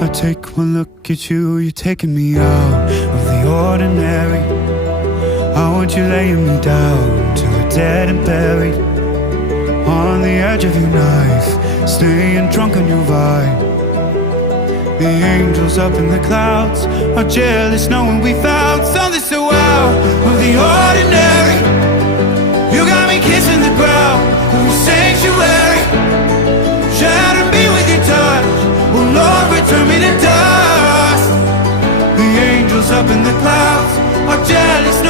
I take one look at you, you're taking me out of the ordinary. I want you laying me down till we're dead and buried, on the edge of your knife, staying drunk on your vibe. The angels up in the clouds are jealous knowing we found something so out of the ordinary. You got me kissing the ground of your sanctuary, shatter me with your touch, oh Lord, return me to dust. The angels up in the clouds are jealous